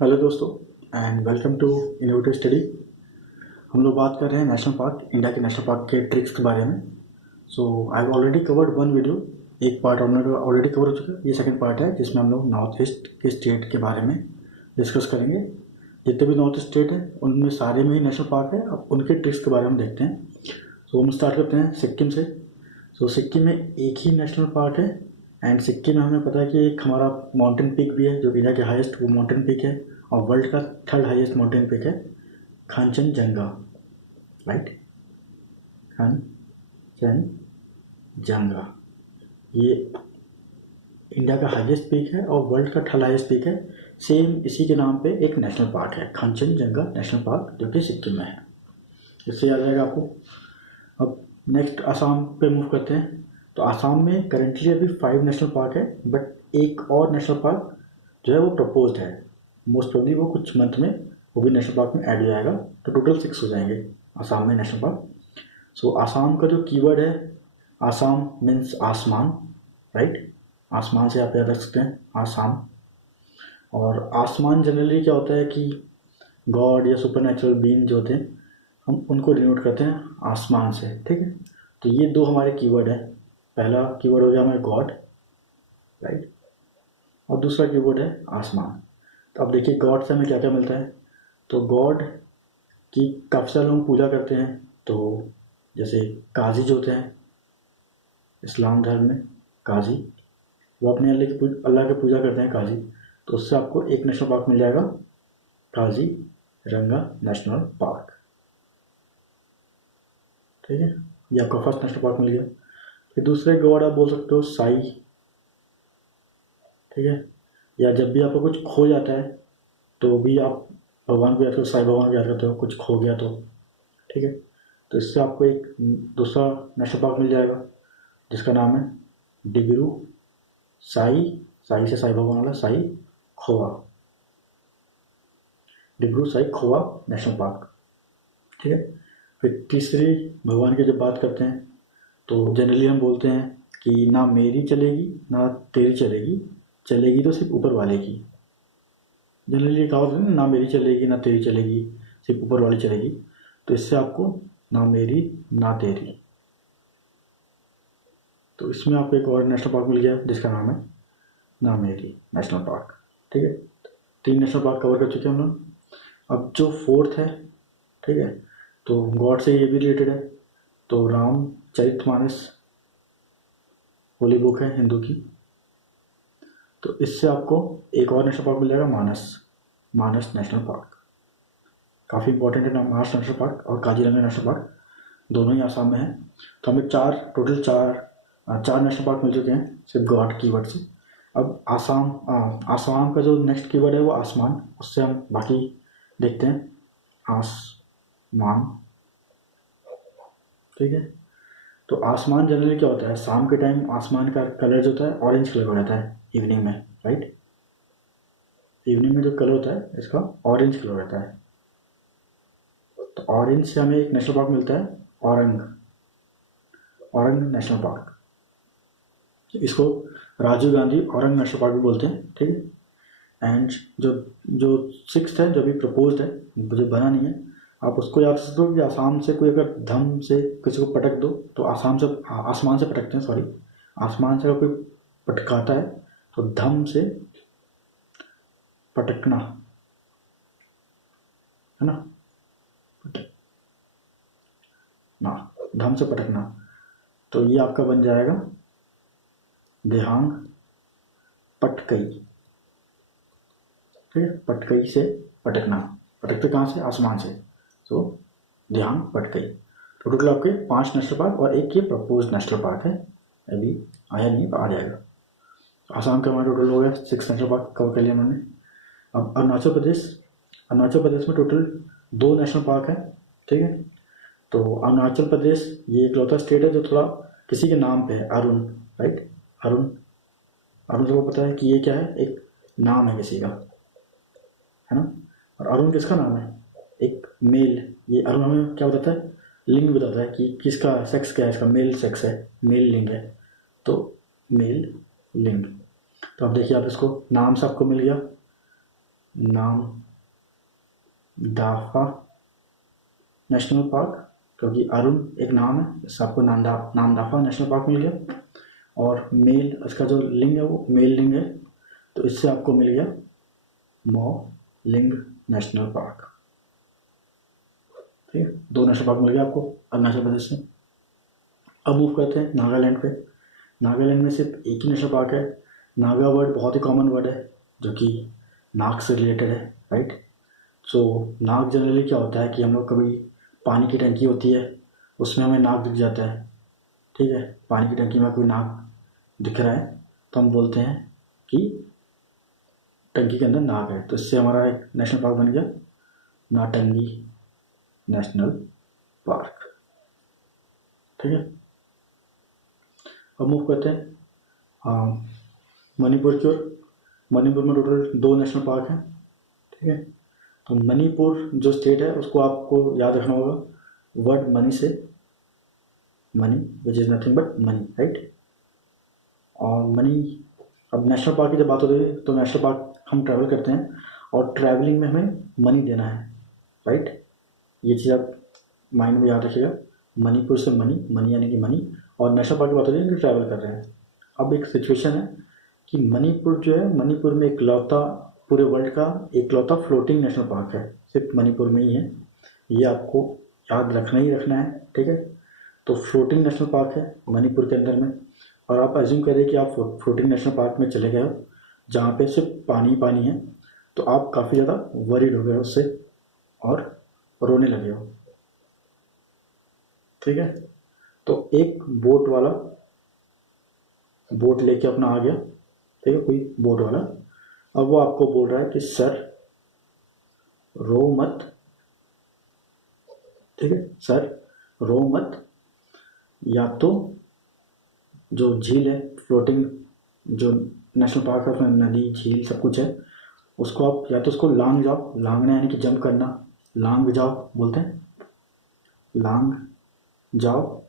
Hello दोस्तों and welcome to innovative study. हम लोग बात कर रहे हैं नेशनल पार्क, इंडिया के नेशनल पार्क के ट्रिक्स के बारे में। So I have already covered one video. एक पार्ट हम लोग ऑलरेडी कवर हो चुका है, ये सेकंड पार्ट है जिसमें हम लोग नॉर्थ ईस्ट के स्टेट के बारे में डिस्कस करेंगे। जितने भी नॉर्थ ईस्ट स्टेट है उनमें सारे में ही नेशनल पार्क है, अब उनके ट्रिक्स के बारे में हम देखते हैं। सो हम स्टार्ट करते हैं सिक्किम से। सो सिक्किम में एक ही नेशनल पार्क है एंड सिक्किम में हमें पता है कि एक हमारा माउंटेन पीक भी है जो इंडिया के हाईएस्ट वो माउंटेन पीक है और वर्ल्ड का थर्ड हाईएस्ट माउंटेन पीक है कांचनजंगा, राइट। कांचनजंगा ये इंडिया का हाईएस्ट पीक है और वर्ल्ड का थर्ड हाईएस्ट पीक है। सेम इसी के नाम पे एक नेशनल पार्क है कांचनजंगा नेशनल पार्क जो कि सिक्किम में है। इससे याद आएगा आपको। अब नेक्स्ट आसाम पे मूव करते हैं। तो आसाम में करेंटली अभी 5 नेशनल पार्क है, बट एक और नेशनल पार्क जो है वो प्रपोज्ड है। मोस्ट प्रोबेबली वो कुछ मंथ में वो भी नेशनल पार्क में ऐड हो जाएगा, तो टोटल 6 हो जाएंगे आसाम में नेशनल पार्क। सो आसाम का जो कीवर्ड है, आसाम मीन्स आसमान, राइट। आसमान से आप याद रख सकते हैं आसाम। और आसमान जनरली क्या होता है कि गॉड या सुपर नेचुरल बीइंग जो होते हैं हम उनको डिनोट करते हैं आसमान से, ठीक है। तो ये दो हमारे कीवर्ड है। पहला कीवर्ड हो गया हमारे गॉड, राइट, और दूसरा कीवर्ड है आसमान। तो अब देखिए गॉड से हमें क्या क्या मिलता है। तो गॉड की काफ़ी सारे लोग पूजा करते हैं। तो जैसे काजी जो होते हैं इस्लाम धर्म में, काजी वो अपने अल्लाह की पूजा करते हैं काजी। तो उससे आपको एक नेशनल पार्क मिल जाएगा काजीरंगा नेशनल पार्क, ठीक है। ये आपका फर्स्ट नेशनल पार्क मिल गया। फिर दूसरे गॉड आप बोल सकते हो साई, ठीक है। या जब भी आपको कुछ खो जाता है तो भी आप भगवान को याद करो, साई भगवान को याद करते हो, कुछ खो गया तो, ठीक है। तो इससे आपको एक दूसरा नेशनल पार्क मिल जाएगा जिसका नाम है डिब्रू साई, साई से साई भगवान वाला साई खोवा, डिब्रू साई खोवा नेशनल पार्क, ठीक है। फिर तीसरी भगवान की जब बात करते हैं तो जनरली हम बोलते हैं कि ना मेरी चलेगी ना तेरी चलेगी, चलेगी तो सिर्फ ऊपर वाले की। जनरली कहा होता है ना मेरी चलेगी ना तेरी चलेगी, सिर्फ ऊपर वाली चलेगी। तो इससे आपको ना मेरी ना तेरी। तो इसमें आपको एक और नेशनल पार्क मिल गया जिसका नाम है ना मेरी नेशनल पार्क, ठीक है। 3 नेशनल पार्क कवर कर चुके हैं हम लोग। अब जो फोर्थ है, ठीक है, तो गॉड से ये भी रिलेटेड है। तो रामचरितमानस होली बुक है हिंदू की। तो इससे आपको एक और नेशनल पार्क मिल जाएगा मानस, मानस नेशनल पार्क। काफ़ी इंपॉर्टेंट है ना मानस नेशनल पार्क और काजीरंगा नेशनल पार्क, दोनों ही आसाम में है। तो हमें टोटल चार नेशनल पार्क मिल चुके हैं सिर्फ गॉड कीवर्ड से। अब आसाम का जो नेक्स्ट कीवर्ड है वो आसमान, उससे हम बाकी देखते हैं आसमान, ठीक है। तो आसमान जनरली क्या होता है, शाम के टाइम आसमान का कलर जो होता है ऑरेंज कलर हो जाता है इवनिंग में, राइट। इवनिंग में जो कलर होता है इसका ऑरेंज कलर रहता है। तो ऑरेंज से हमें एक नेशनल पार्क मिलता है औरंग, औरंग नेशनल पार्क। इसको राजीव गांधी औरंग नेशनल पार्क भी बोलते हैं, ठीक है। एंड जो जो सिक्स्थ है जो भी प्रपोज्ड है, जो बना नहीं है, आप उसको याद सकते हो कि आसाम से कोई अगर धम से किसी को पटक दो तो आसमान से पटकते हैं, सॉरी, आसमान से अगर कोई पटकाता है तो धम से पटकना, है ना, पटकना, धम से पटकना। तो ये आपका बन जाएगा देहांग पटकई, ठीक है। पटकई से पटकना, पटकते कहाँ से, आसमान से। तो देहांग पटकई। तो टोटल आपके 5 नेशनल पार्क और एक ये प्रपोज नेशनल पार्क है, अभी आया नहीं, आ जाएगा। आसाम का हमारा टोटल हो गया 6 नेशनल पार्क कवर कर लिया हमने। अब अरुणाचल प्रदेश में टोटल 2 नेशनल पार्क है, ठीक है। तो अरुणाचल प्रदेश ये इकलौता स्टेट है जो थोड़ा किसी के नाम पे है, अरुण, राइट। अरुण, अरुण सबको पता है कि ये क्या है, एक नाम है किसी का, है ना। और अरुण किसका नाम है, एक मेल। ये अरुण हमें क्या बताता है, लिंग बताता है कि किसका सेक्स क्या है, इसका मेल सेक्स है, मेल लिंग है। तो मेल लिंग। तो अब देखिए आप इसको नाम से आपको मिल गया नाम दाफा नेशनल पार्क, क्योंकि अरुण एक नाम है, इससे आपको नाम दाफा नेशनल पार्क मिल गया। और मेल, इसका जो लिंग है वो मेल लिंग है, तो इससे आपको मिल गया मो लिंग नेशनल पार्क। ठीक है, 2 नेशनल पार्क मिल गया आपको अरुणाचल प्रदेश से। अब मूव करते हैं नागालैंड पे। नागालैंड में सिर्फ एक ही नेशनल पार्क है। नागा वर्ड बहुत ही कॉमन वर्ड है जो कि नाग से रिलेटेड है, राइट। सो नाग जनरली क्या होता है कि हम लोग कभी पानी की टंकी होती है उसमें हमें नाग दिख जाता है, ठीक है, पानी की टंकी में कोई नाग दिख रहा है तो हम बोलते हैं कि टंकी के अंदर नाग है। तो इससे हमारा एक नेशनल पार्क बन गया नाटंगी नेशनल पार्क। ठीक है, अब मूव करते हैं मणिपुर की ओर। मणिपुर में टोटल 2 नेशनल पार्क हैं। ठीक है, तो मणिपुर जो स्टेट है उसको आपको याद रखना होगा वर्ड मनी से, money which is nothing but money, right. और मनी, अब नेशनल पार्क की जब बात होती है तो नेशनल पार्क हम ट्रैवल करते हैं और ट्रैवलिंग में हमें मनी देना है, राइट। ये चीज़ आप माइंड में याद रखिएगा, मणिपुर से मनी, मनी यानी कि मनी, और नेशनल पार्क की बात होती है कि ट्रैवल कर रहे हैं। अब एक सिचुएशन है कि मणिपुर जो है, मणिपुर में इकलौता पूरे वर्ल्ड का इकलौता फ्लोटिंग नेशनल पार्क है, सिर्फ मणिपुर में ही है। ये आपको याद रखना ही रखना है, ठीक है। तो फ्लोटिंग नेशनल पार्क है मणिपुर के अंदर में। और आप एज्यूम करें कि आप फ्लोटिंग नेशनल पार्क में चले गए हो जहाँ पे सिर्फ पानी पानी है, तो आप काफ़ी ज़्यादा वरीड हो गए उससे और रोने लगे हो, ठीक है। तो एक बोट वाला बोट लेके अपना आ गया, ठीक है, कोई बोट वाला। अब वो आपको बोल रहा है कि सर रो मत, ठीक है, सर रो मत, या तो जो झील है फ्लोटिंग, जो नेशनल पार्क है उसमें नदी झील सब कुछ है, उसको आप या तो उसको लांग जाओ, लांगना यानी कि जंप करना, लांग जाओ बोलते हैं, लांग जाओ,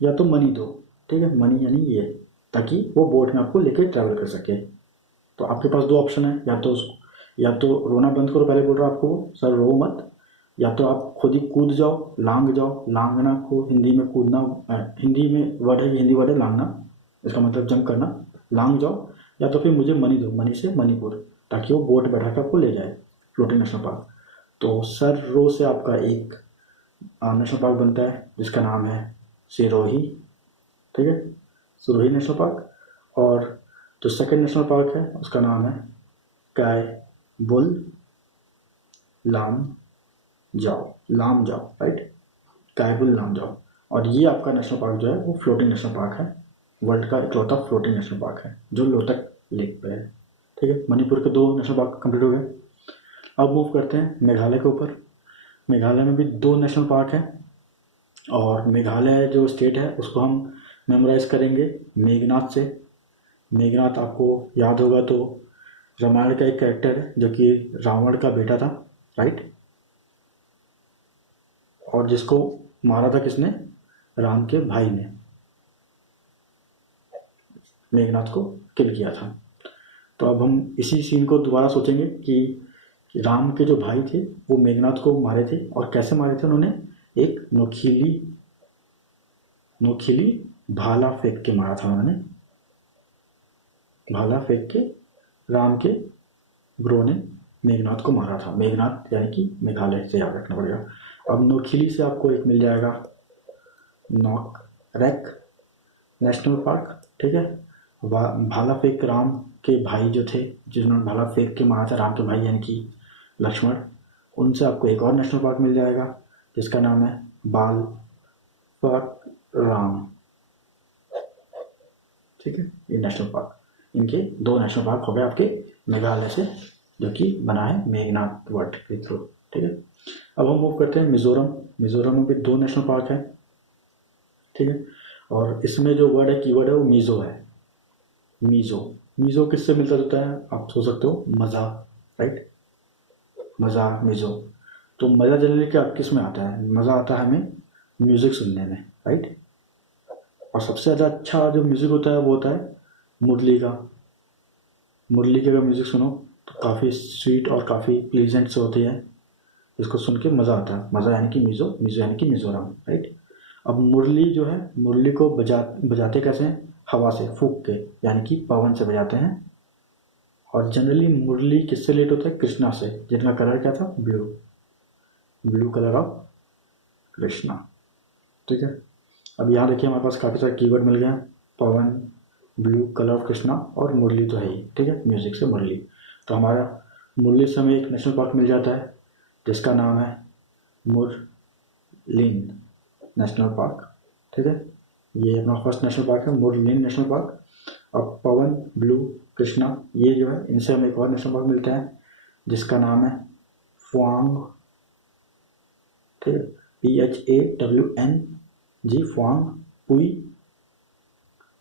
या तो मनी दो, ठीक है, मनी यानी ये, ताकि वो बोट में आपको लेकर ट्रैवल कर सके। तो आपके पास 2 ऑप्शन है, या तो रोना बंद करो, पहले बोल रहा हूँ आपको सर रो मत, या तो आप खुद ही कूद जाओ, लांग जाओ। लांगना को हिंदी में कूदना, हिंदी में वर्ड है, हिंदी वर्ड है लांगना, इसका मतलब जंप करना, लांग जाओ। या तो फिर मुझे मनी दो, मनी से मणिपुर, ताकि वो बोट बैठा कर आपको ले जाए फ्लोटिंग नेशनल पार्क। तो सर रो से आपका एक नेशनल पार्क बनता है जिसका नाम है सिरोही, ठीक है, सिरोही नेशनल पार्क। और जो सेकंड नेशनल पार्क है उसका नाम है काय बुल लाम जाओ, लाम जाओ, राइट, काय बुल लाम जाओ। और ये आपका नेशनल पार्क जो है वो फ्लोटिंग नेशनल पार्क है, वर्ल्ड का इकलौता फ्लोटिंग नेशनल पार्क है जो लोटक लेक पे है। ठीक है, मणिपुर के 2 नेशनल पार्क कंप्लीट हो गए। अब मूव करते हैं मेघालय के ऊपर। मेघालय में भी 2 नेशनल पार्क हैं, और मेघालय जो स्टेट है उसको हम मेमोराइज करेंगे मेघनाथ से। मेघनाथ आपको याद होगा तो रामायण का एक कैरेक्टर है जो कि रावण का बेटा था, राइट, और जिसको मारा था किसने, राम के भाई ने मेघनाथ को किल किया था। तो अब हम इसी सीन को दोबारा सोचेंगे कि राम के जो भाई थे वो मेघनाथ को मारे थे, और कैसे मारे थे उन्होंने, एक नोखीली भाला फेंक के मारा था उन्होंने, भाला फेंक के राम के ब्रो ने मेघनाथ को मारा था। मेघनाथ यानी कि मेघालय से याद रखना पड़ेगा। अब नोखीली से आपको एक मिल जाएगा नॉकरेक नेशनल पार्क, ठीक है। भाला फेंक राम के भाई जो थे, जिन्होंने भाला फेंक के मारा था राम के भाई यानी कि लक्ष्मण, उनसे आपको एक और नेशनल पार्क मिल जाएगा जिसका नाम है बाल पार्क राम, ठीक है। ये नेशनल पार्क, इनके 2 नेशनल पार्क हो गए आपके मेघालय से, जो कि बना है मेघनाथ वर्ड के थ्रू, ठीक है। अब हम मूव करते हैं मिजोरम। मिजोरम में भी 2 नेशनल पार्क है, ठीक है, और इसमें जो वर्ड है कीवर्ड है वो मीज़ो है। मीज़ो किससे मिलता जुलता है, आप सोच सकते हो, मज़ा, राइट, मज़ा मीज़ो। तो मज़ा जनरली क्या किस में आता है, मज़ा आता है हमें म्यूज़िक सुनने में, राइट। और सबसे ज़्यादा अच्छा जो म्यूज़िक होता है वो होता है मुरली का। मुरली के अगर म्यूज़िक सुनो तो काफ़ी स्वीट और काफ़ी प्लीजेंट से होती है, इसको सुन के मज़ा आता है। मज़ा यानी कि मिज़ो, मिज़ो यानी कि मिज़ोरम, राइट। अब मुरली जो है, मुरली को बजाते कैसे हैं? हवा से, फूंक के, यानी कि पवन से बजाते हैं। और जनरली मुरली किससे रिलेट होता है? कृष्णा से, जिनका कलर क्या था? Blue, blue colour of Krishna, ठीक है। अब यहाँ देखिए हमारे पास काफ़ी सारे कीवर्ड मिल गए हैं, पवन, ब्लू, कलर ऑफ कृष्णा और मुरली तो है ही, ठीक है, म्यूजिक से मुरली। तो हमारा मुरली से हमें एक नेशनल पार्क मिल जाता है जिसका नाम है मुरलिन नेशनल पार्क, ठीक है। ये अपना फर्स्ट नेशनल पार्क है, मुरलिन नेशनल पार्क। अब पवन, ब्लू, कृष्णा, ये जो है इनसे हमें एक और नेशनल पार्क मिलता है जिसका नाम है फुआंग, ठीक है, PHAWNG, Phawngpui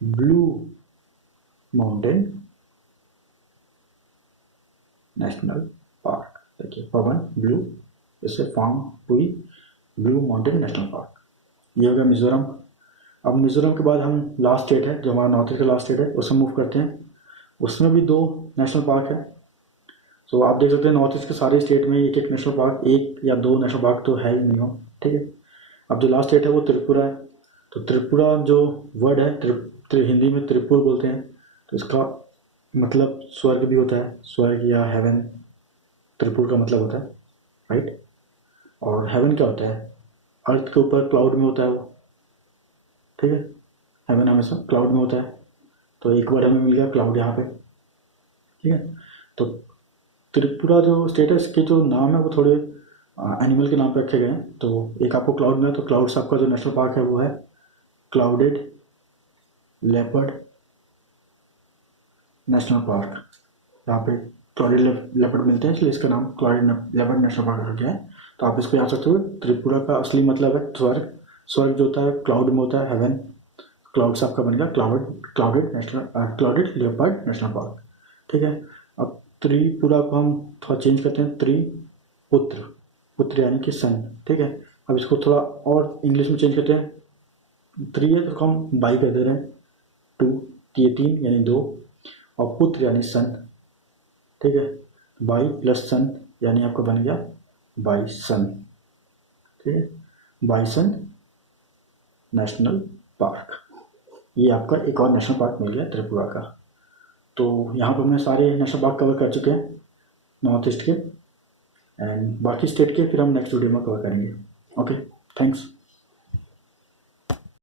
blue mountain national park. देखिए पवन, ब्लू, इससे Phawngpui blue mountain national park, ये हो गया मिजोरम। अब मिजोरम के बाद हम लास्ट स्टेट है, जो हमारा नॉर्थ ईस्ट का लास्ट स्टेट है, उसमें मूव करते हैं। उसमें भी 2 नेशनल पार्क है। सो आप देख सकते हैं नॉर्थ ईस्ट के सारे स्टेट में एक एक नेशनल पार्क, 1 या 2 नेशनल पार्क तो है ही मिनिमम, ठीक है। अब जो लास्ट स्टेट है वो त्रिपुरा है। तो त्रिपुरा जो वर्ड है, हिंदी में त्रिपुर बोलते हैं, तो इसका मतलब स्वर्ग भी होता है, स्वर्ग या हेवन, त्रिपुर का मतलब होता है, राइट। और हेवन क्या होता है? अर्थ के ऊपर क्लाउड में होता है वो, ठीक है। हेवन हमेशा क्लाउड में होता है, तो एक वर्ड हमें मिल गया क्लाउड यहाँ पे, ठीक है। तो त्रिपुरा जो स्टेट है, इसके जो नाम है वो थोड़े एनिमल के नाम पे रखे गए हैं। तो एक आपको क्लाउड में है, तो क्लाउड से आपका जो नेशनल पार्क है वो है क्लाउडेड लेपर्ड नेशनल पार्क। यहाँ पे क्लाउडेड लेपर्ड मिलते हैं, इसलिए इसका नाम क्लाउडेड लेपर्ड नेशनल पार्क रख गया है। तो आप इसको याद रखते हुए, त्रिपुरा का असली मतलब है स्वर्ग, स्वर्ग जो होता है क्लाउड में होता है, हेवन, क्लाउड से आपका बन गया क्लाउडेड लेपर्ड नेशनल पार्क, ठीक है। अब त्रिपुरा को हम थोड़ा चेंज करते हैं, त्रिपुत्र, पुत्र यानी कि सन, ठीक है। अब इसको थोड़ा और इंग्लिश में चेंज करते हैं, 3 है तो हम बाई कर दे रहे हैं, 2, ये 3 यानी 2, और पुत्र यानी सन, ठीक है। बाई प्लस सन यानी आपका बन गया बाइसन, ठीक है, बाइसन नेशनल पार्क। ये आपका एक और नेशनल पार्क मिल गया त्रिपुरा का। तो यहाँ पर हमने सारे नेशनल पार्क कवर कर चुके हैं नॉर्थ ईस्ट के, एंड बाकी स्टेट के फिर हम नेक्स्ट वीडियो में कवर करेंगे। Okay, thanks.